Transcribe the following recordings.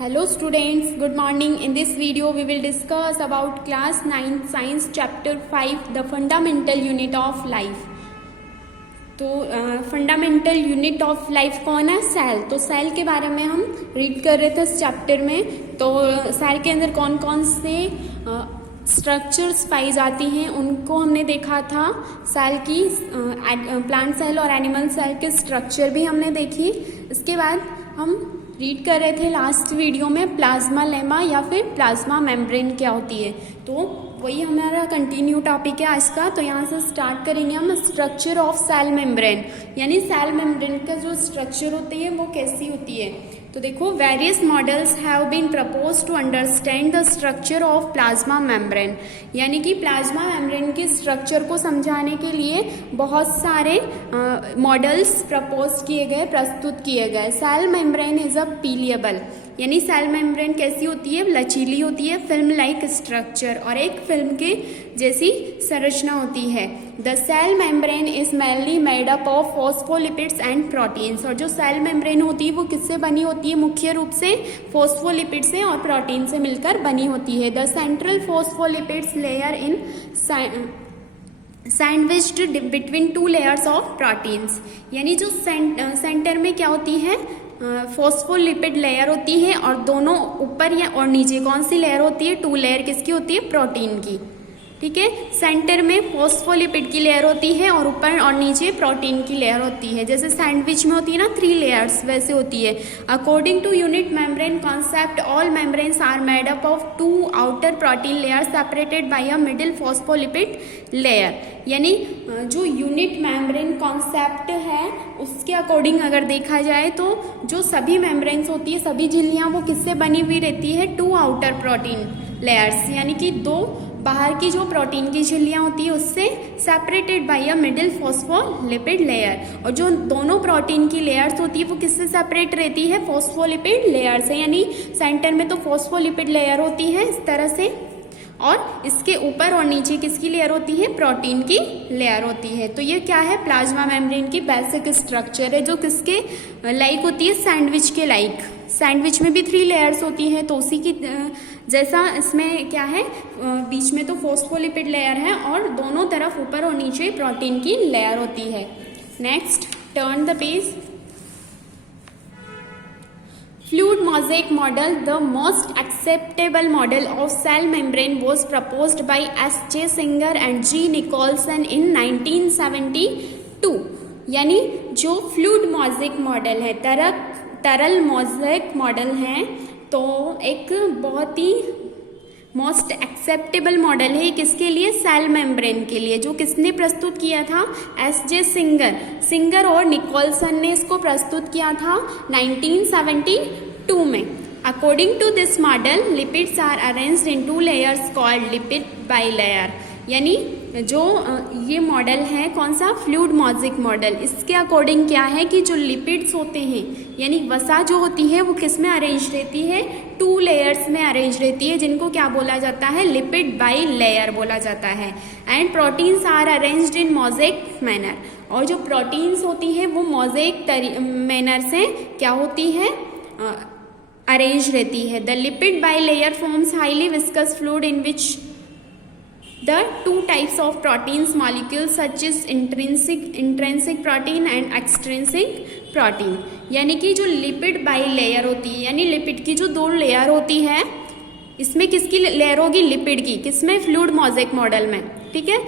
Hello students, good morning. In this video we will discuss about class 9 science chapter 5 the fundamental unit of life. तो fundamental unit of life कौन है? Cell. तो cell के बारे में हम read कर रहे थे इस चैप्टर में. तो सेल के अंदर कौन कौन से स्ट्रक्चर्स पाई जाती हैं उनको हमने देखा था. सेल की प्लांट सेल और एनिमल सेल के स्ट्रक्चर भी हमने देखी. इसके बाद हम रीड कर रहे थे लास्ट वीडियो में प्लाज्मा लेमा या फिर प्लाज्मा मेम्ब्रेन क्या होती है. तो वही हमारा कंटिन्यू टॉपिक है आज का. तो यहाँ से स्टार्ट करेंगे हम स्ट्रक्चर ऑफ सेल मेम्ब्रेन, यानी सेल मेम्ब्रेन का जो स्ट्रक्चर होती है वो कैसी होती है. तो देखो, various models have been propose to understand the structure of plasma membrane, यानी कि प्लाज्मा मेम्ब्रेन के स्ट्रक्चर को समझाने के लिए बहुत सारे मॉडल्स प्रपोज किए गए, प्रस्तुत किए गए. सेल मेम्ब्रेन इज अ पीलिएबल, यानी सेल मेम्ब्रेन कैसी होती है? लचीली होती है, फिल्म लाइक स्ट्रक्चर, और एक फिल्म के जैसी संरचना होती है. The cell membrane is mainly made up of phospholipids and proteins, और जो सेल मेम्ब्रेन होती है वो किससे बनी होती है? मुख्य रूप से फॉस्फोलिपिड से और प्रोटीन से मिलकर बनी होती है. The central phospholipids layer in sandwiched between two layers of proteins, यानी जो सेंटर में क्या होती है? फॉस्फोलिपिड लेयर होती है, और दोनों ऊपर या और नीचे कौन सी लेयर होती है? टू लेयर किसकी होती है? प्रोटीन की. ठीक है, सेंटर में फॉस्फोलिपिड की लेयर होती है और ऊपर और नीचे प्रोटीन की लेयर होती है. जैसे सैंडविच में होती है ना 3 लेयर्स, वैसे होती है. According to unit membrane concept all membranes are made up of 2 outer protein layer separated by a middle phospholipid layer, यानी जो यूनिट मेम्ब्रेन कॉन्सेप्ट है उसके अकॉर्डिंग अगर देखा जाए तो जो सभी मेम्ब्रेन्स होती है, सभी झिल्लियाँ, वो किससे बनी हुई रहती है? 2 आउटर प्रोटीन लेयर्स, यानी कि 2 बाहर की जो प्रोटीन की झिल्लियाँ होती है उससे separated by a middle phospholipid layer, और जो दोनों प्रोटीन की लेयर्स होती है वो किससे सेपरेट रहती है? फॉस्फोलिपिड लेयर से, यानी सेंटर में तो फॉस्फोलिपिड लेयर होती है इस तरह से, और इसके ऊपर और नीचे किसकी लेयर होती है? प्रोटीन की लेयर होती है. तो ये क्या है? प्लाज्मा मेम्ब्रेन की बेसिक स्ट्रक्चर है, जो किसके लाइक होती है? सैंडविच के लाइक. सैंडविच में भी 3 लेयर्स होती हैं, तो उसी की जैसा इसमें क्या है? बीच में तो फॉस्फोलिपिड लेयर है और दोनों तरफ ऊपर और नीचे प्रोटीन की लेयर होती है. Next, turn the page. Fluid mosaic model, the most acceptable model of cell membrane, was proposed by S.J. Singer and G. Nicholson in 1972. यानी जो फ्लूइड मोज़ेक मॉडल है, तरल मोज़ेक मॉडल है, तो एक बहुत ही मोस्ट एक्सेप्टेबल मॉडल है. किसके लिए? सेल मेम्ब्रेन के लिए. जो किसने प्रस्तुत किया था? S.J. सिंगर और निकोलसन ने इसको प्रस्तुत किया था 1972 में. According to this model lipids are arranged in 2 layers called lipid bilayer, यानी जो ये मॉडल है कौन सा? Fluid mosaic model. इसके अकॉर्डिंग क्या है कि जो लिपिड्स होते हैं, यानी वसा जो होती है वो किस में अरेंज रहती है? 2 लेयर्स में अरेंज रहती है, जिनको क्या बोला जाता है? लिपिड बाई लेयर बोला जाता है. And proteins are arranged in mosaic manner, और जो प्रोटीन्स होती है वो मोज़ेक मैनर से क्या होती है? अरेंज रहती है. The lipid by layer forms highly viscous fluid in which the 2 types of proteins molecules such as intrinsic protein and extrinsic protein, यानी कि जो लिपिड बाई लेयर होती है, यानी लिपिड की जो 2 लेयर होती है, इसमें किसकी लेयर होगी? लिपिड की. किसमें? फ्लूइड मोज़ेक मॉडल में. ठीक है,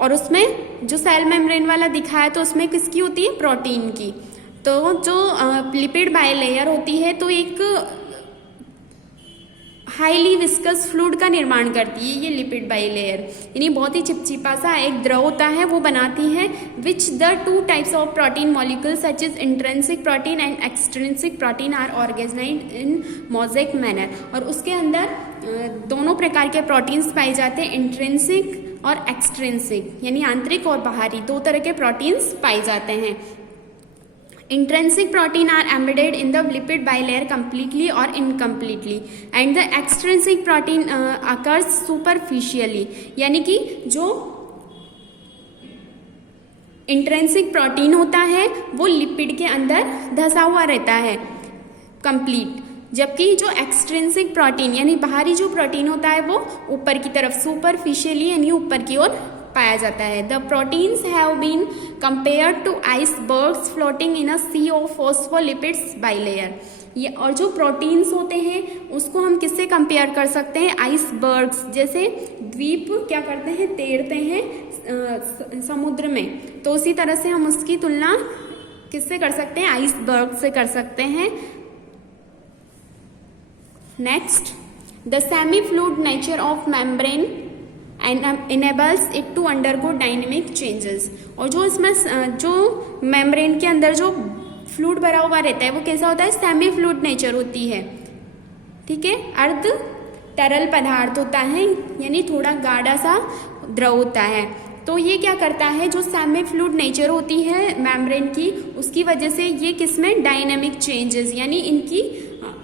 और उसमें जो सेल मेम्ब्रेन वाला दिखा है तो उसमें किसकी होती है? प्रोटीन की. तो जो लिपिड बाई लेयर होती है तो एक हाईली विस्कस फ्लूइड का निर्माण करती है ये लिपिड बाई लेयर, यानी बहुत ही चिपचिपा सा एक द्रव होता है वो बनाती है. Which the 2 types of protein molecule such is intrinsic protein and extrinsic protein are organised in mosaic manner, और उसके अंदर दोनों प्रकार के प्रोटीन्स पाए जाते हैं, इंट्रिंसिक और एक्सट्रिंसिक, यानी आंतरिक और बाहरी 2 तरह के प्रोटीन्स पाए जाते हैं. Intrinsic protein are embedded in the lipid bilayer completely or incompletely, and the extrinsic protein occurs superficially, यानी कि जो इंट्रेंसिक प्रोटीन होता है वो लिपिड के अंदर धसा हुआ रहता है कंप्लीट, जबकि जो एक्सट्रिंसिक प्रोटीन यानी बाहरी जो प्रोटीन होता है वो ऊपर की तरफ सुपरफिशियली यानी ऊपर की ओर पाया जाता है। The proteins have been compared to icebergs floating in a sea of phospholipids bilayer. ये और जो प्रोटीन्स होते हैं उसको हम किससे कंपेयर कर सकते हैं, आइसबर्ग्स, जैसे द्वीप क्या करते हैं, तैरते हैं समुद्र में, तो उसी तरह से हम उसकी तुलना किससे कर सकते हैं, आइसबर्ग से कर सकते हैं। Next, the semi fluid nature of membrane enables it to undergo dynamic changes। और जो इसमें जो मेम्ब्रेन के अंदर जो फ्लूइड भरा हुआ रहता है वो कैसा होता है, सेमी फ्लूइड नेचर होती है, ठीक है, अर्ध तरल पदार्थ होता है यानी थोड़ा गाढ़ा सा द्रव होता है। तो ये क्या करता है, जो सेमी फ्लूइड नेचर होती है मेम्ब्रेन की, उसकी वजह से ये किसमें डायनामिक चेंजेस यानी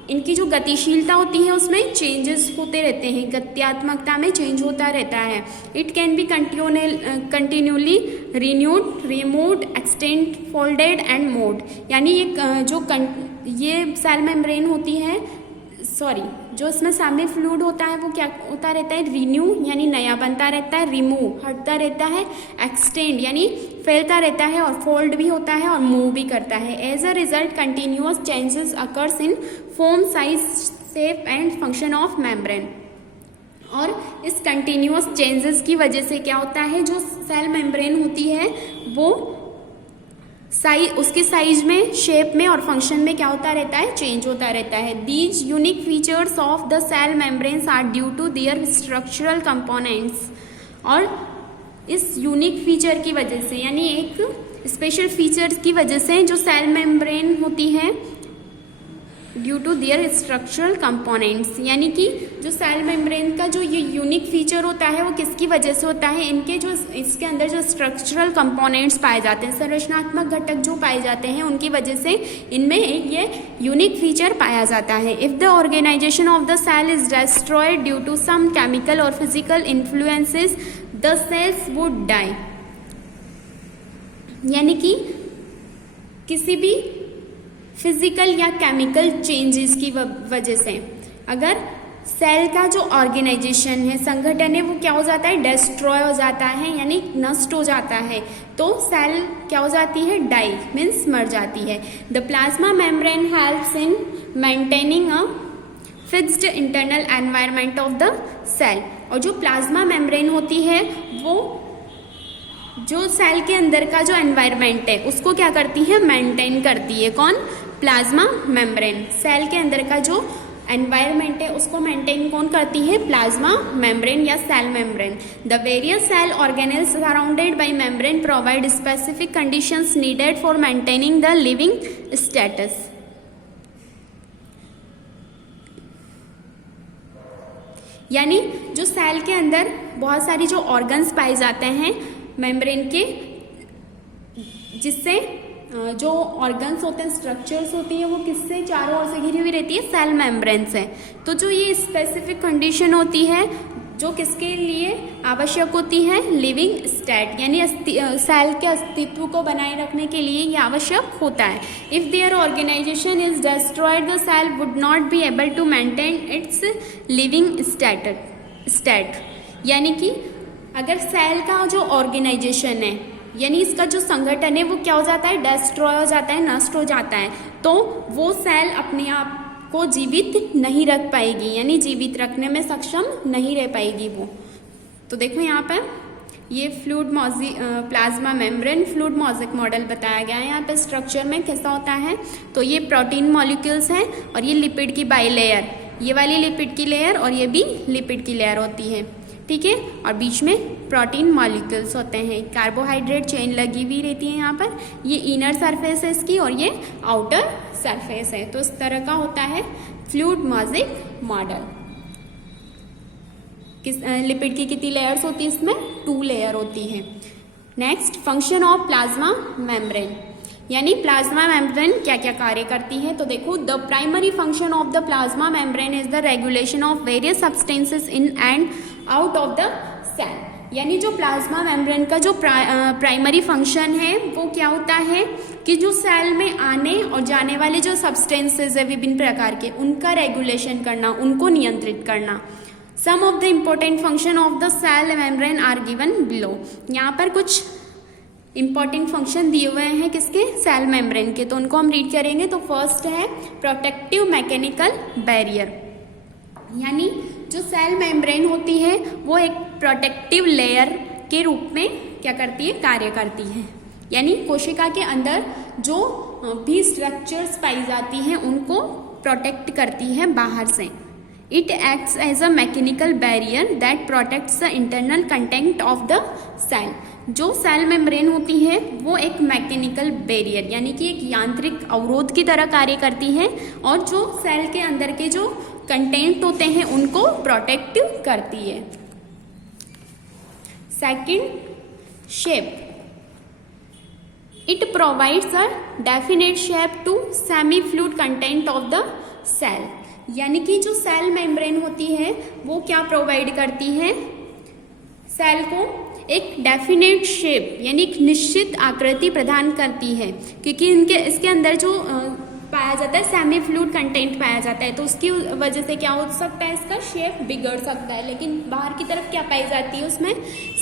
इनकी जो गतिशीलता होती है उसमें चेंजेस होते रहते हैं, गत्यात्मकता में चेंज होता रहता है। It can be continually renewed, removed, extend, folded and mode. यानी ये सेल मेम्ब्रेन होती है, जो इसमें सेमी फ्लूइड होता है वो क्या होता रहता है, रिन्यू यानी नया बनता रहता है, रिमूव हटता रहता है, एक्सटेंड यानी फैलता रहता है, और फोल्ड भी होता है और मूव भी करता है। As a result continuous changes occurs in form, size, shape and function of membrane. और इस कंटिन्यूअस चेंजेस की वजह से क्या होता है, जो सेल मेम्ब्रेन होती है वो उसके साइज में, शेप में और फंक्शन में क्या होता रहता है, चेंज होता रहता है। These unique features of the cell membranes are due to their structural components. और इस यूनिक फीचर की वजह से यानी एक स्पेशल फीचर्स की वजह से जो सेल मेम्ब्रेन होती है, due to their structural components, यानी कि जो सेल मेम्ब्रेन का जो ये यूनिक फीचर होता है वो किसकी वजह से होता है, इनके जो इसके अंदर जो स्ट्रक्चरल कंपोनेंट्स पाए जाते हैं, संरचनात्मक घटक जो पाए जाते हैं, उनकी वजह से इनमें ये यूनिक फीचर पाया जाता है। If the organization of the cell is destroyed due to some chemical और physical influences, the cells would die. यानी कि किसी भी फिजिकल या केमिकल चेंजेस की वजह से अगर सेल का जो ऑर्गेनाइजेशन है, संगठन है, वो क्या हो जाता है, डिस्ट्रॉय हो जाता है यानी नष्ट हो जाता है, तो सेल क्या हो जाती है, डाई मीन्स मर जाती है। The plasma membrane helps in maintaining a fixed internal environment of the cell. और जो प्लाज्मा मेम्ब्रेन होती है वो जो सेल के अंदर का जो एनवायरनमेंट है उसको क्या करती है, मेंटेन करती है। कौन, प्लाज्मा मेम्ब्रेन। सेल के अंदर का जो एनवायरनमेंट है उसको मेंटेन कौन करती है, प्लाज्मा मेम्ब्रेन या cell membrane. The various cell organelles surrounded by membrane provide specific conditions needed for maintaining the living status. यानी जो सेल के अंदर बहुत सारी जो ऑर्गन्स पाए जाते हैं मेम्ब्रेन के, जिससे जो ऑर्गन्स होते हैं, स्ट्रक्चर्स होती है, वो किससे चारों ओर से घिरी हुई रहती है, सेल मेम्ब्रेन से। तो जो ये स्पेसिफिक कंडीशन होती है जो किसके लिए आवश्यक होती है, लिविंग स्टेट यानी सेल के अस्तित्व को बनाए रखने के लिए ये आवश्यक होता है। If their organisation is destroyed the cell would not be able to maintain its living state. यानी कि अगर सेल का जो ऑर्गेनाइजेशन है यानी इसका जो संगठन है वो क्या हो जाता है, डिस्ट्रॉय हो जाता है, नष्ट हो जाता है, तो वो सेल अपने आप को जीवित नहीं रख पाएगी यानी जीवित रखने में सक्षम नहीं रह पाएगी वो। तो देखो यहाँ पे ये plasma membrane fluid mosaic model बताया गया है। यहाँ पे स्ट्रक्चर में कैसा होता है, तो ये प्रोटीन मॉलिक्यूल्स हैं और ये लिपिड की बाइलेयर, ये वाली लिपिड की लेयर और ये भी लिपिड की लेयर होती है, ठीक है, और बीच में प्रोटीन मॉलिक्यूल्स होते हैं। कार्बोहाइड्रेट चेन लगी हुई रहती है यहाँ पर, ये इनर सरफेस है इसकी और ये आउटर सरफेस है। तो इस तरह का होता है फ्लूइड मोज़ेक मॉडल। लिपिड की कितनी लेयर्स होती है, इसमें 2 लेयर होती है। Next, function of plasma membrane, यानी प्लाज्मा मेम्ब्रेन क्या क्या कार्य करती है। तो देखो, the primary function of the plasma membrane is the regulation of various substances in and out of the cell. यानी जो प्लाज्मा मेम्ब्रेन का जो प्राइमरी फंक्शन है वो क्या होता है कि जो सेल में आने और जाने वाले जो सब्सटेंसेस है विभिन्न प्रकार के, उनका रेगुलेशन करना, उनको नियंत्रित करना। Some of the important function of the cell membrane are given below. यहाँ पर कुछ इंपॉर्टेंट फंक्शन दिए हुए हैं किसके, सेल मेम्ब्रेन के, तो उनको हम रीड करेंगे। तो फर्स्ट है प्रोटेक्टिव मैकेनिकल बैरियर, यानी जो सेल मेम्ब्रेन होती है वो एक प्रोटेक्टिव लेयर के रूप में क्या करती है, कार्य करती है। यानी कोशिका के अंदर जो भी स्ट्रक्चर्स पाई जाती हैं उनको प्रोटेक्ट करती है बाहर से। It acts as a mechanical barrier that protects the internal content of the cell. जो सेल मेम्ब्रेन होती है वो एक मैकेनिकल बैरियर यानी कि एक यांत्रिक अवरोध की तरह कार्य करती है और जो सेल के अंदर के जो कंटेंट होते हैं उनको प्रोटेक्ट करती है। Second, shape. It provides a definite shape to semi fluid content of the cell, यानी कि जो सेल मेम्ब्रेन होती है वो क्या प्रोवाइड करती है, सेल को एक डेफिनेट शेप यानी एक निश्चित आकृति प्रदान करती है, क्योंकि इसके अंदर जो पाया जाता है सेमी फ्लूइड कंटेंट पाया जाता है, तो उसकी वजह से क्या हो सकता है, इसका शेप बिगड़ सकता है। लेकिन बाहर की तरफ क्या पाई जाती है, उसमें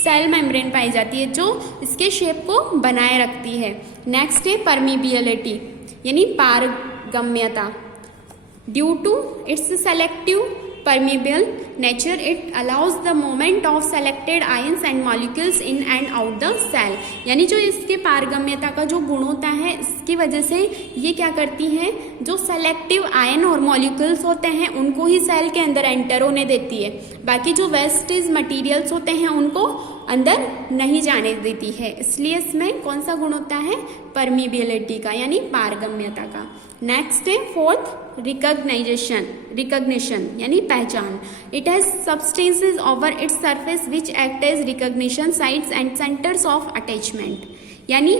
सेल मेम्ब्रेन पाई जाती है जो इसके शेप को बनाए रखती है। नेक्स्ट है परमिबिलिटी यानी पारगम्यता। Due to its selective permeable nature, it allows the movement of selected ions and molecules in and out the cell। यानी जो इसके पारगम्यता का जो गुण होता है इसकी वजह से ये क्या करती है, जो सेलेक्टिव आयन और मॉलिक्यूल्स होते हैं उनको ही सेल के अंदर एंटर होने देती है, बाकी जो वेस्टेज मटेरियल्स होते हैं उनको अंदर नहीं जाने देती है। इसलिए इसमें कौन सा गुण होता है, परमिबिलिटी का यानी पारगम्यता का। नेक्स्ट है फोर्थ, रिकग्निशन यानी पहचान। It has substances over its surface which act as recognition sites and centres of attachment, यानी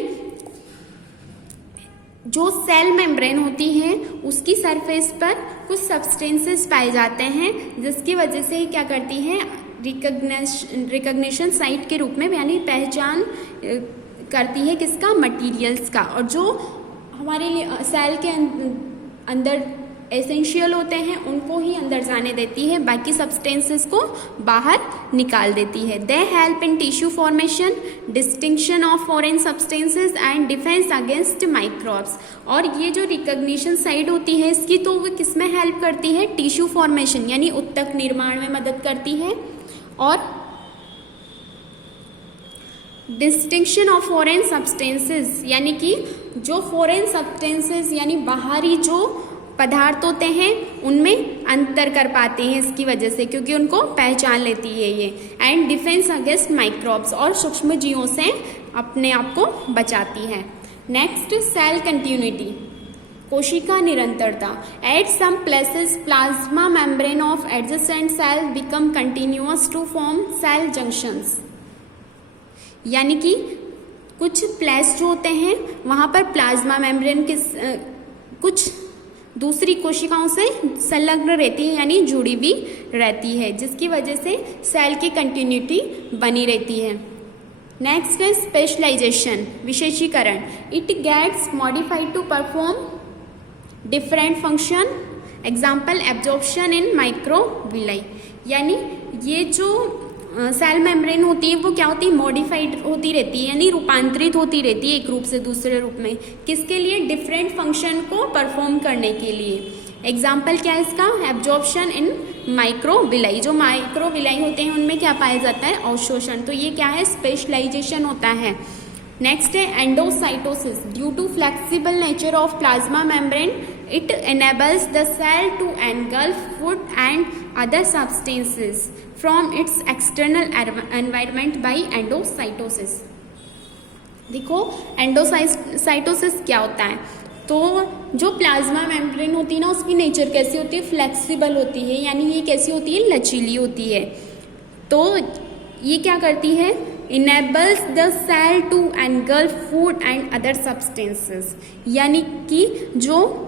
जो सेल मेम्ब्रेन होती है उसकी सरफेस पर कुछ सब्सटेंसेस पाए जाते हैं जिसकी वजह से क्या करती है, रिकग्निशन साइट के रूप में यानी पहचान करती है किसका, मटेरियल्स का, और जो हमारे लिए सेल के अंदर एसेंशियल होते हैं उनको ही अंदर जाने देती है, बाकी सब्सटेंसेस को बाहर निकाल देती है। They help in tissue formation, distinction of foreign substances and defence against microbes. और ये जो रिकग्निशन साइड होती है इसकी, तो वो किस में हेल्प करती है, टिश्यू फॉर्मेशन यानी उत्तक निर्माण में मदद करती है, और डिस्टिंक्शन ऑफ फॉरेन सब्सटेंसेस यानी कि जो फॉरेन सब्सटेंसेस यानी बाहरी जो पदार्थ होते हैं उनमें अंतर कर पाते हैं इसकी वजह से, क्योंकि उनको पहचान लेती है ये। एंड डिफेंस अगेंस्ट माइक्रोब्स, और सूक्ष्म जीवों से अपने आप को बचाती है। नेक्स्ट, सेल कंटिन्यूटी, कोशिका निरंतरता। At some places plasma membrane of adjacent cell become continuous to form cell junctions, यानी कि कुछ प्लेस जो होते हैं वहाँ पर प्लाज्मा मेम्ब्रेन के कुछ दूसरी कोशिकाओं से संलग्न रहती है यानी जुड़ी हुई रहती है, जिसकी वजह से सेल की कंटिन्यूटी बनी रहती है। नेक्स्ट है स्पेशलाइजेशन, विशेषीकरण। It gets modified to perform different function, example absorption in microvilli, यानी ये जो सेल मेम्ब्रेन होती है वो क्या होती है, मॉडिफाइड होती रहती है यानी रूपांतरित होती रहती है एक रूप से दूसरे रूप में, किसके लिए, डिफरेंट फंक्शन को परफॉर्म करने के लिए। एग्जाम्पल क्या है इसका, एब्जॉर्प्शन इन माइक्रोविलाई, जो माइक्रोविलाई होते हैं उनमें क्या पाया जाता है, अवशोषण, तो ये क्या है, स्पेशलाइजेशन होता है। नेक्स्ट है endocytosis. Due to flexible nature of plasma membrane it enables the cell to engulf food and other substances from its external environment by endocytosis। देखो एंडोसाइटोसिस क्या होता है, तो जो प्लाज्मा मेम्ब्रेन होती है ना उसकी नेचर कैसी होती है, फ्लेक्सिबल होती है, यानी ये कैसी होती है, लचीली होती है। तो ये क्या करती है, enables the cell to engulf food and other substances, यानी कि जो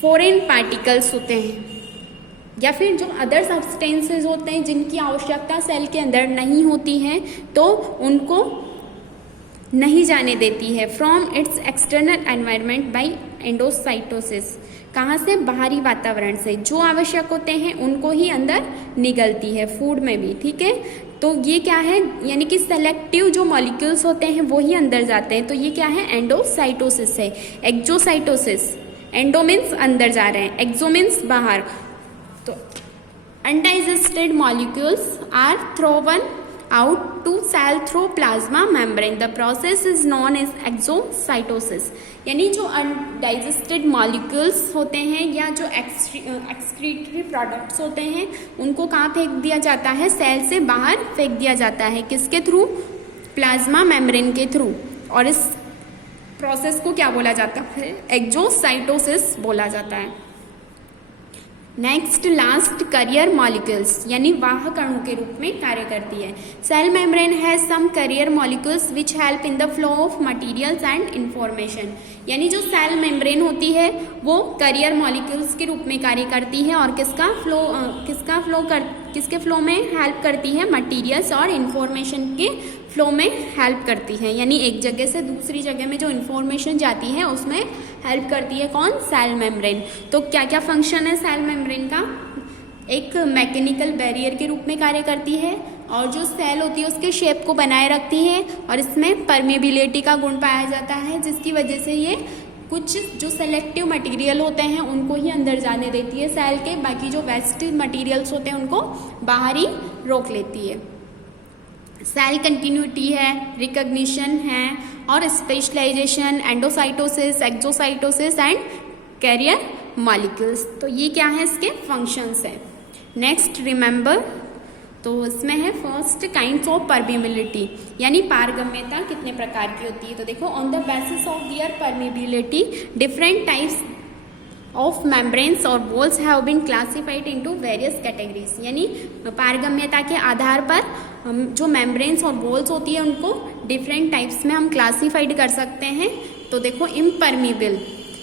फॉरेन पार्टिकल्स होते हैं या फिर जो अदर सब्सटेंसेस होते हैं जिनकी आवश्यकता सेल के अंदर नहीं होती है तो उनको नहीं जाने देती है from its external environment by endocytosis. कहाँ से? बाहरी वातावरण से। जो आवश्यक होते हैं उनको ही अंदर निगलती है, फूड में भी, ठीक है। तो ये क्या है, यानी कि सेलेक्टिव जो मॉलिक्यूल्स होते हैं वो ही अंदर जाते हैं। तो ये क्या है? एंडोसाइटोसिस है। एक्सोसाइटोसिस, एंडो मीन्स अंदर जा रहे हैं, एक्सो मीन्स बाहर। तो undigested molecules are thrown out to cell through plasma membrane. The process is known as exocytosis. यानी जो अनडाइजेस्टेड मॉलिक्यूल्स होते हैं या जो एक्सक्रीटरी प्रोडक्ट्स होते हैं उनको कहाँ फेंक दिया जाता है? सेल से बाहर फेंक दिया जाता है। किसके थ्रू? प्लाज्मा मेम्ब्रेन के थ्रू। और इस प्रोसेस को क्या बोला जाता है? एक्सोसाइटोसिस बोला जाता है। नेक्स्ट लास्ट, करियर मॉलिक्यूल्स, यानी वाहक अणु के रूप में कार्य करती है। Cell membrane has some carrier molecules which help in the flow of materials and information. यानी जो सेल मेम्ब्रेन होती है वो करियर मॉलिक्यूल्स के रूप में कार्य करती है और किसके फ्लो में हेल्प करती है? मटेरियल्स और इंफॉर्मेशन के फ्लो में हेल्प करती है। यानी एक जगह से दूसरी जगह में जो इंफॉर्मेशन जाती है उसमें हेल्प करती है कौन? Cell membrane. तो क्या क्या फंक्शन है सेल मेम्ब्रेन का? एक मैकेनिकल बैरियर के रूप में कार्य करती है और जो सेल होती है उसके शेप को बनाए रखती है और इसमें परमेबिलिटी का गुण पाया जाता है जिसकी वजह से ये कुछ जो सेलेक्टिव मटेरियल होते हैं उनको ही अंदर जाने देती है सेल के, बाकी जो वेस्ट मटेरियल्स होते हैं उनको बाहर ही रोक लेती है। सेल कंटिन्यूटी है, रिकग्निशन है और specialization, endocytosis, exocytosis and carrier molecules. तो ये क्या है? इसके फंक्शंस है। नेक्स्ट रिमेंबर, तो इसमें है फर्स्ट काइंड्स ऑफ परमेबिलिटी, यानी पारगम्यता कितने प्रकार की होती है। तो देखो, on the basis of their permeability different types of membranes और walls have been classified into various categories. यानी पारगम्यता के आधार पर हम जो मेम्ब्रेन्स और वॉल्स होती है उनको डिफरेंट टाइप्स में हम क्लासिफाइड कर सकते हैं। तो देखो, इम्परमीबल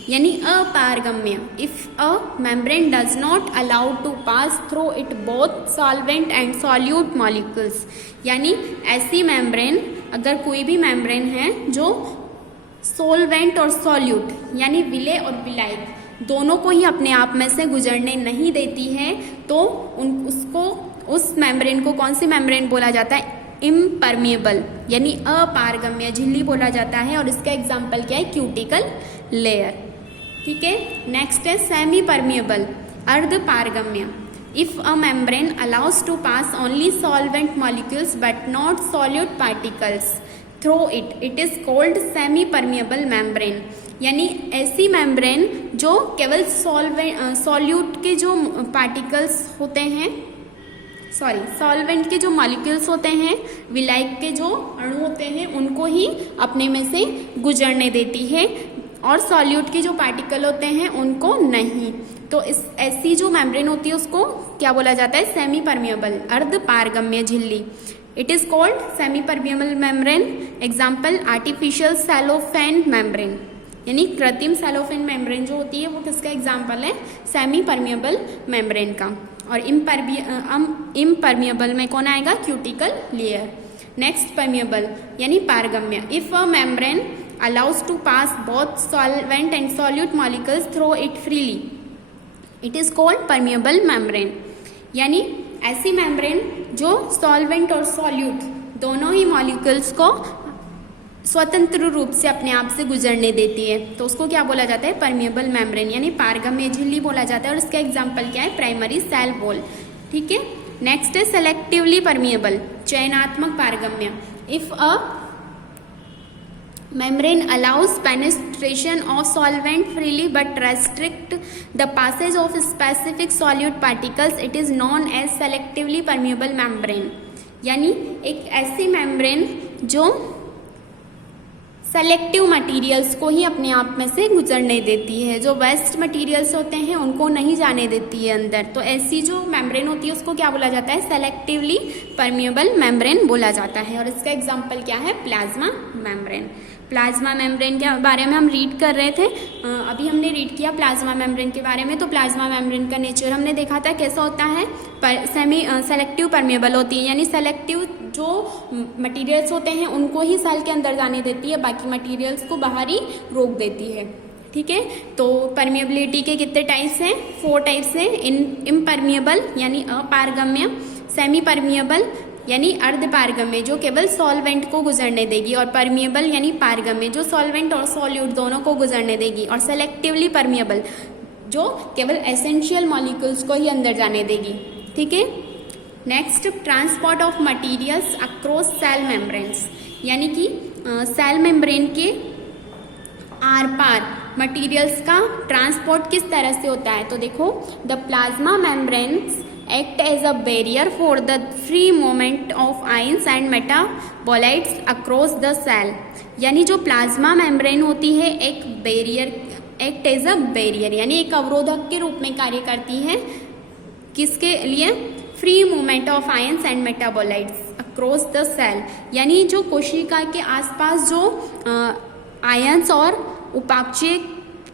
यानी अपारगम्य, if a membrane does not allow to pass through it both solvent and solute molecules. यानी ऐसी मेम्ब्रेन, अगर कोई भी मेम्ब्रेन है जो सोलवेंट और सॉल्यूट यानी विलेय और विलायक दोनों को ही अपने आप में से गुजरने नहीं देती है, तो उस मेम्ब्रेन को कौन सी मेम्ब्रेन बोला जाता है? इम्परमिएबल यानी अपारगम्य झिल्ली बोला जाता है। और इसका एग्जाम्पल क्या है? Cuticle layer. ठीक है। नेक्स्ट है सेमी परमिएबल, अर्ध पारगम्य। If a membrane allows to pass only solvent molecules but not solute particles through it is called semi permeable membrane. यानी ऐसी मेम्ब्रेन जो केवल सॉल्यूट के जो पार्टिकल्स होते हैं, सॉल्वेंट के जो मॉलिक्यूल्स होते हैं, विलायक के जो अणु होते हैं, उनको ही अपने में से गुजरने देती है और सॉल्यूट के जो पार्टिकल होते हैं उनको नहीं। तो इस ऐसी जो मेम्ब्रेन होती है उसको क्या बोला जाता है? सेमी परमिएबल, अर्ध पारगम्य झिल्ली। It is called semi permeable membrane. Example artificial cellophane membrane, यानी कृत्रिम सेलोफेन मेम्ब्रेन जो होती है वो किसका एग्जाम्पल है? सेमी परमिएबल मेम्ब्रेन का। और इम्परमिएबल में कौन आएगा? Cuticle layer. नेक्स्ट परमिएबल यानी पारगम्य। If a membrane allows to pass both solvent and solute molecules through it freely, it is called permeable membrane। यानी ऐसी मेम्ब्रेन जो सॉल्वेंट और सॉल्यूट दोनों ही मॉलिक्यूल्स को स्वतंत्र रूप से अपने आप से गुजरने देती है, तो उसको क्या बोला जाता है? परमिएबल मेम्ब्रेन यानी पारगम्य झिल्ली बोला जाता है। और इसका एग्जाम्पल क्या है? Primary cell wall. ठीक है। नेक्स्ट है सेलेक्टिवली परमिएबल, चयनात्मक पारगम्य। If a membrane allows penetration of solvent freely but restrict the passage of specific solute particles, it is known as selectively permeable membrane। यानी एक ऐसी मेम्ब्रेन जो सेलेक्टिव मटेरियल्स को ही अपने आप में से गुजरने देती है, जो वेस्ट मटेरियल्स होते हैं उनको नहीं जाने देती है अंदर, तो ऐसी जो मेम्ब्रेन होती है उसको क्या बोला जाता है? सेलेक्टिवली परमिएबल मेम्ब्रेन बोला जाता है। और इसका एग्जाम्पल क्या है? Plasma membrane. प्लाज्मा मेम्ब्रेन के बारे में हम रीड कर रहे थे। अभी हमने रीड किया प्लाज्मा मेम्ब्रेन के बारे में। तो प्लाज्मा मेम्ब्रेन का नेचर हमने देखा था कैसा होता है, सेलेक्टिव परमेबल होती है, यानी सेलेक्टिव जो मटेरियल्स होते हैं उनको ही सेल के अंदर जाने देती है, बाकी मटेरियल्स को बाहर ही रोक देती है। ठीक है, तो परमेबिलिटी के कितने टाइप्स हैं? 4 टाइप्स हैं। इम्परमिएबल यानी अपारगम्य, सेमी परमिएबल यानी अर्धपारगम्य जो केवल सॉल्वेंट को गुजरने देगी, और परमिएबल यानी पारगम्य जो सॉल्वेंट और सॉल्यूट दोनों को गुजरने देगी, और सेलेक्टिवली परमिएबल जो केवल एसेंशियल मॉलिक्यूल्स को ही अंदर जाने देगी। ठीक है, next transport of materials across cell membranes, यानी कि सेल मेम्ब्रेन के आर पार मटेरियल्स का ट्रांसपोर्ट किस तरह से होता है। तो देखो, the plasma membranes act as a barrier for the free movement of ions and metabolites across the cell, यानी जो प्लाज्मा मेम्ब्रेन होती है एक barrier, act as a barrier यानी एक अवरोधक के रूप में कार्य करती है। किसके लिए? Free movement of ions and metabolites across the cell, यानी जो कोशिका के आसपास जो आयंस और उपापचय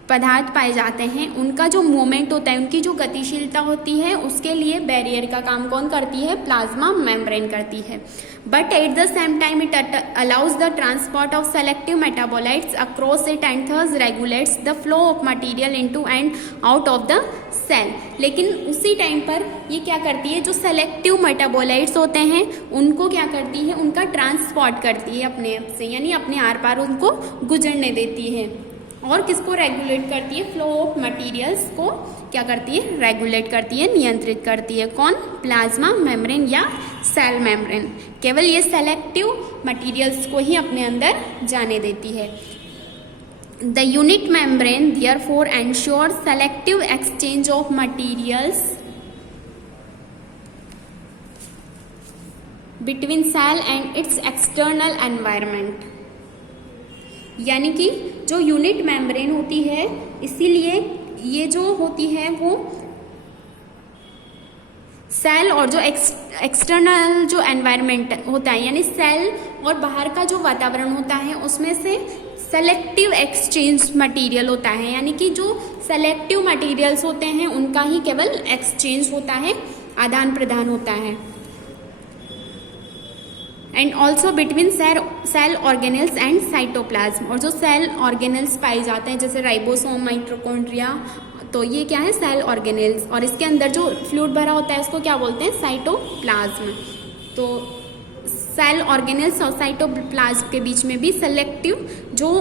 पदार्थ पाए जाते हैं उनका जो मूवमेंट होता है, उनकी जो गतिशीलता होती है, उसके लिए बैरियर का काम कौन करती है? प्लाज्मा मेम्ब्रेन करती है। But at the same time it allows the transport of selective metabolites across it and thus regulates the flow of material into and out of the cell. लेकिन उसी टाइम पर ये क्या करती है, जो सेलेक्टिव मेटाबोलाइट्स होते हैं उनको क्या करती है? उनका ट्रांसपोर्ट करती है अपने आप से, यानी अपने आर पार उनको गुजरने देती है। और किसको रेगुलेट करती है? फ्लो ऑफ मटेरियल्स को क्या करती है? रेगुलेट करती है, नियंत्रित करती है। कौन? प्लाज्मा मेम्ब्रेन या सेल मेम्ब्रेन। केवल ये सेलेक्टिव मटेरियल्स को ही अपने अंदर जाने देती है। The unit membrane therefore ensure selective exchange of materials between cell and its external environment, यानी कि जो यूनिट मेम्ब्रेन होती है, इसीलिए ये जो होती है वो सेल और जो एक्सटर्नल जो एनवायरनमेंट होता है, यानी सेल और बाहर का जो वातावरण होता है उसमें से सेलेक्टिव एक्सचेंज मटेरियल होता है, यानी कि जो सेलेक्टिव मटेरियल्स होते हैं उनका ही केवल एक्सचेंज होता है, आदान प्रदान होता है। And also between cell organelles and cytoplasm, और जो सेल ऑर्गेनेल्स पाए जाते हैं जैसे राइबोसोम, माइटोकॉन्ड्रिया, तो ये क्या है? Cell organelles. और इसके अंदर जो फ्लूइड भरा होता है उसको क्या बोलते हैं? साइटोप्लाज्म। तो सेल ऑर्गेनेल्स और साइटोप्लाज्म के बीच में भी सेलेक्टिव जो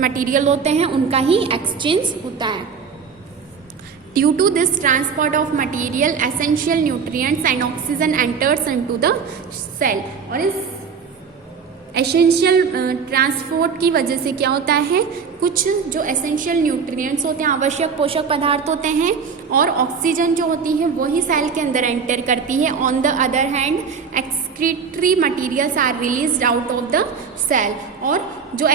मटेरियल होते हैं उनका ही एक्सचेंज होता है। Due to this transport of material, essential nutrients and oxygen enters into the cell, और इस एसेंशियल ट्रांसपोर्ट की वजह से क्या होता है? कुछ जो एसेंशियल न्यूट्रिएंट्स होते हैं, आवश्यक पोषक पदार्थ होते हैं, और ऑक्सीजन जो होती है वो ही सेल के अंदर एंटर करती है। On the other hand excretory materials are released out of the cell, और जो